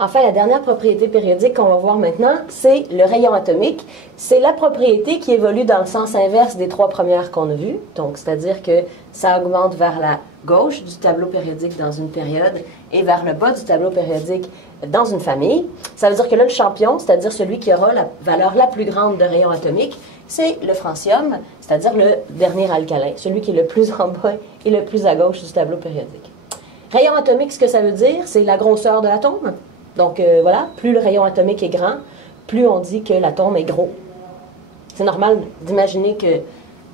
Enfin, la dernière propriété périodique qu'on va voir maintenant, c'est le rayon atomique. C'est la propriété qui évolue dans le sens inverse des trois premières qu'on a vues. Donc, c'est-à-dire que ça augmente vers la gauche du tableau périodique dans une période et vers le bas du tableau périodique dans une famille. Ça veut dire que là, le champion, c'est-à-dire celui qui aura la valeur la plus grande de rayon atomique, c'est le francium, c'est-à-dire le dernier alcalin, celui qui est le plus en bas et le plus à gauche du tableau périodique. Rayon atomique, ce que ça veut dire, c'est la grosseur de l'atome. Donc, voilà, plus le rayon atomique est grand, plus on dit que l'atome est gros. C'est normal d'imaginer que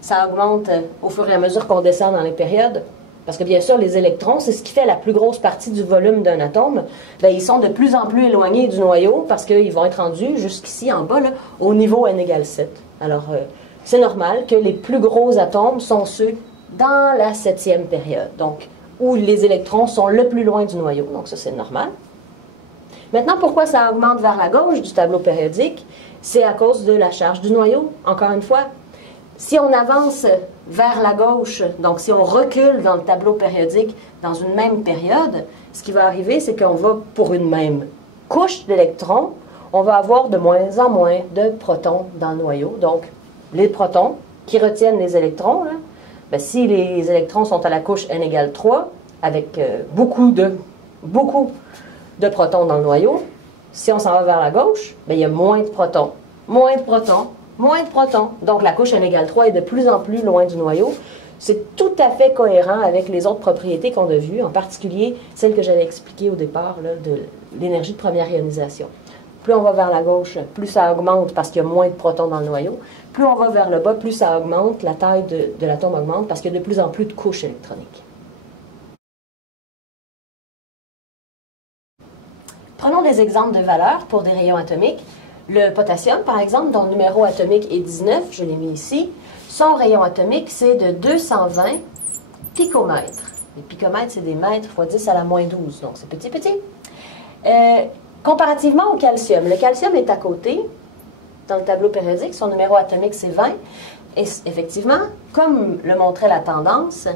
ça augmente au fur et à mesure qu'on descend dans les périodes, parce que bien sûr, les électrons, c'est ce qui fait la plus grosse partie du volume d'un atome. Bien, ils sont de plus en plus éloignés du noyau parce qu'ils vont être rendus jusqu'ici en bas, là, au niveau n égale 7. Alors, c'est normal que les plus gros atomes sont ceux dans la 7e période, donc où les électrons sont le plus loin du noyau. Donc, ça, c'est normal. Maintenant, pourquoi ça augmente vers la gauche du tableau périodique? C'est à cause de la charge du noyau, encore une fois. Si on avance vers la gauche, donc si on recule dans le tableau périodique dans une même période, ce qui va arriver, c'est qu'on va, pour une même couche d'électrons, on va avoir de moins en moins de protons dans le noyau. Donc, les protons qui retiennent les électrons, là, bien, si les électrons sont à la couche n égale 3, avec beaucoup de protons dans le noyau, si on s'en va vers la gauche, bien, il y a moins de protons, moins de protons, moins de protons. Donc, la couche n égale 3 est de plus en plus loin du noyau. C'est tout à fait cohérent avec les autres propriétés qu'on a vues, en particulier celle que j'avais expliquée au départ, là, de l'énergie de première ionisation. Plus on va vers la gauche, plus ça augmente parce qu'il y a moins de protons dans le noyau. Plus on va vers le bas, plus ça augmente, la taille de l'atome augmente parce qu'il y a de plus en plus de couches électroniques. Prenons des exemples de valeurs pour des rayons atomiques. Le potassium, par exemple, dont le numéro atomique est 19, je l'ai mis ici, son rayon atomique, c'est de 220 picomètres. Les picomètres, c'est des mètres fois 10 à la moins 12, donc c'est petit, petit. Comparativement au calcium, le calcium est à côté, dans le tableau périodique, son numéro atomique, c'est 20. Et effectivement, comme le montrait la tendance,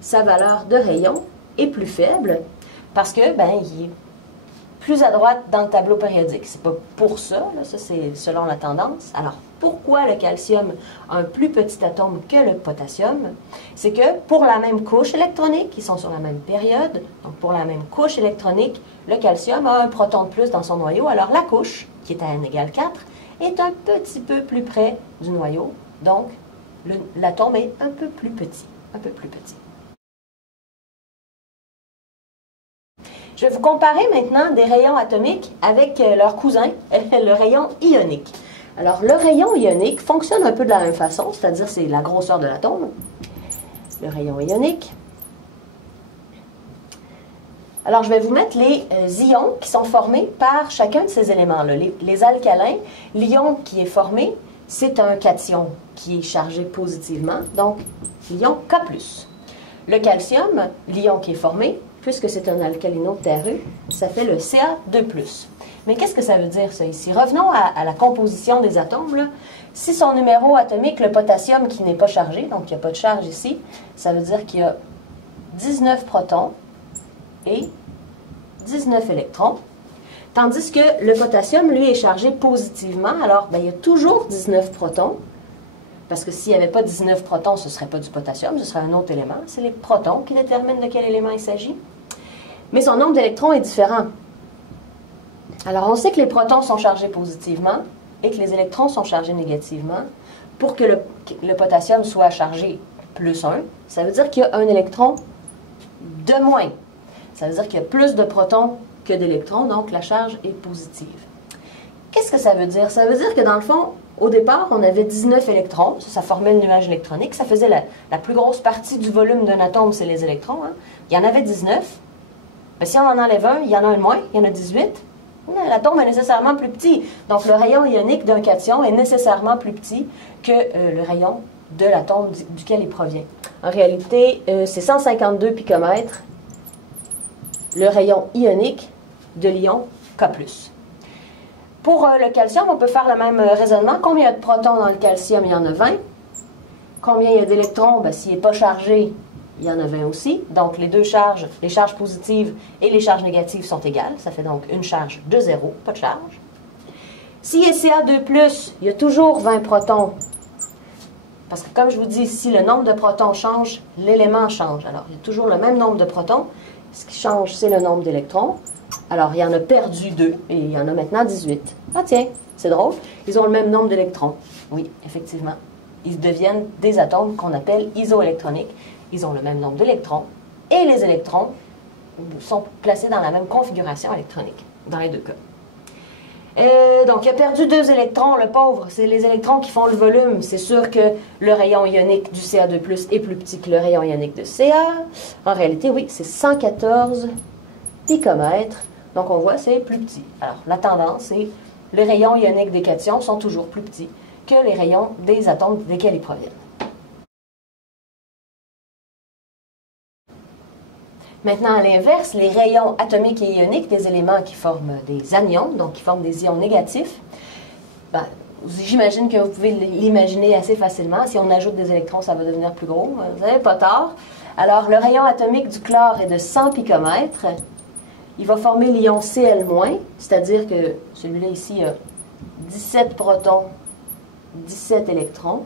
sa valeur de rayon est plus faible parce que, ben, il est plus à droite dans le tableau périodique. C'est pas pour ça, là, ça c'est selon la tendance. Alors, pourquoi le calcium a un plus petit atome que le potassium? C'est que pour la même couche électronique, ils sont sur la même période, donc pour la même couche électronique, le calcium a un proton de plus dans son noyau, alors la couche, qui est à n égale 4, est un petit peu plus près du noyau, donc l'atome est un peu plus petit, un peu plus petit. Je vais vous comparer maintenant des rayons atomiques avec leur cousin, le rayon ionique. Alors, le rayon ionique fonctionne un peu de la même façon, c'est-à-dire c'est la grosseur de l'atome. Le rayon ionique. Alors, je vais vous mettre les ions qui sont formés par chacun de ces éléments-là. Les alcalins, l'ion qui est formé, c'est un cation qui est chargé positivement, donc l'ion K+. Le calcium, l'ion qui est formé, puisque c'est un alcalino terreux, ça fait le Ca2+. Mais qu'est-ce que ça veut dire, ça, ici? Revenons à la composition des atomes, là. Si son numéro atomique, le potassium qui n'est pas chargé, donc il n'y a pas de charge ici, ça veut dire qu'il y a 19 protons et 19 électrons. Tandis que le potassium, lui, est chargé positivement. Alors, ben, il y a toujours 19 protons, parce que s'il n'y avait pas 19 protons, ce ne serait pas du potassium, ce serait un autre élément. C'est les protons qui déterminent de quel élément il s'agit. Mais son nombre d'électrons est différent. Alors, on sait que les protons sont chargés positivement et que les électrons sont chargés négativement. Pour que le potassium soit chargé plus 1, ça veut dire qu'il y a un électron de moins. Ça veut dire qu'il y a plus de protons que d'électrons, donc la charge est positive. Qu'est-ce que ça veut dire? Ça veut dire que dans le fond, au départ, on avait 19 électrons, ça formait le nuage électronique, ça faisait la plus grosse partie du volume d'un atome, c'est les électrons. Hein. Il y en avait 19. Mais si on en enlève un, il y en a un de moins, il y en a 18. L'atome est nécessairement plus petit. Donc le rayon ionique d'un cation est nécessairement plus petit que le rayon de l'atome duquel il provient. En réalité, c'est 152 picomètres, le rayon ionique de l'ion K+. Pour le calcium, on peut faire le même raisonnement. Combien il y a de protons dans le calcium? Il y en a 20. Combien il y a d'électrons? Ben, s'il n'est pas chargé, il y en a 20 aussi. Donc, les deux charges, les charges positives et les charges négatives sont égales. Ça fait donc une charge de 0, pas de charge. Si Ca2+, il y a toujours 20 protons. Parce que comme je vous dis, si le nombre de protons change, l'élément change. Alors, il y a toujours le même nombre de protons. Ce qui change, c'est le nombre d'électrons. Alors, il y en a perdu 2 et il y en a maintenant 18. Ah tiens, c'est drôle. Ils ont le même nombre d'électrons. Oui, effectivement. Ils deviennent des atomes qu'on appelle isoélectroniques. Ils ont le même nombre d'électrons et les électrons sont placés dans la même configuration électronique, dans les deux cas. Donc, il a perdu 2 électrons, le pauvre. C'est les électrons qui font le volume. C'est sûr que le rayon ionique du Ca2+ est plus petit que le rayon ionique de Ca. En réalité, oui, c'est 114 picomètres. Donc, on voit, c'est plus petit. Alors, la tendance, c'est les rayons ioniques des cations sont toujours plus petits que les rayons des atomes desquels ils proviennent. Maintenant, à l'inverse, les rayons atomiques et ioniques des éléments qui forment des anions, donc qui forment des ions négatifs, ben, j'imagine que vous pouvez l'imaginer assez facilement. Si on ajoute des électrons, ça va devenir plus gros. Vous n'avez pas tort. Alors, le rayon atomique du chlore est de 100 picomètres. Il va former l'ion Cl-, c'est-à-dire que celui-là ici a 17 protons, 17 électrons.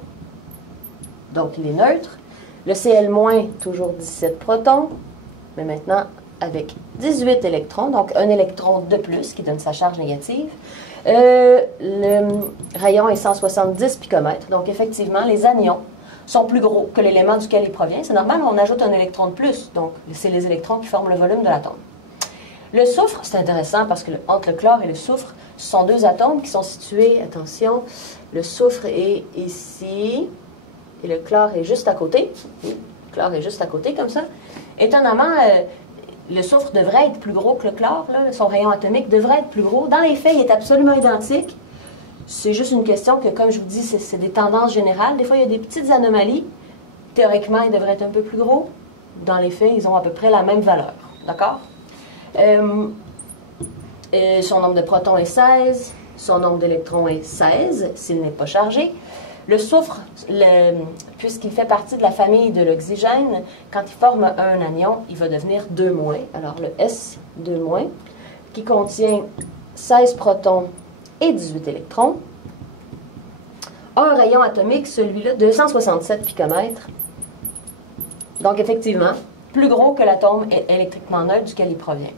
Donc, il est neutre. Le Cl-, toujours 17 protons. Mais maintenant avec 18 électrons, donc un électron de plus qui donne sa charge négative. Le rayon est 170 picomètres, donc effectivement, les anions sont plus gros que l'élément duquel il provient. C'est normal, on ajoute un électron de plus, donc c'est les électrons qui forment le volume de l'atome. Le soufre, c'est intéressant parce que entre le chlore et le soufre, ce sont deux atomes qui sont situés, attention, le soufre est ici, et le chlore est juste à côté. Le chlore est juste à côté, comme ça. Étonnamment, le soufre devrait être plus gros que le chlore, là. Son rayon atomique devrait être plus gros. Dans les faits, il est absolument identique. C'est juste une question que, comme je vous dis, c'est des tendances générales. Des fois, il y a des petites anomalies. Théoriquement, il devrait être un peu plus gros. Dans les faits, ils ont à peu près la même valeur. D'accord? Son nombre de protons est 16. Son nombre d'électrons est 16, s'il n'est pas chargé. Le soufre, puisqu'il fait partie de la famille de l'oxygène, quand il forme un anion, il va devenir 2-. Alors le S2-, qui contient 16 protons et 18 électrons, a un rayon atomique, celui-là, de 267 picomètres. Donc effectivement, plus gros que l'atome électriquement neutre duquel il provient.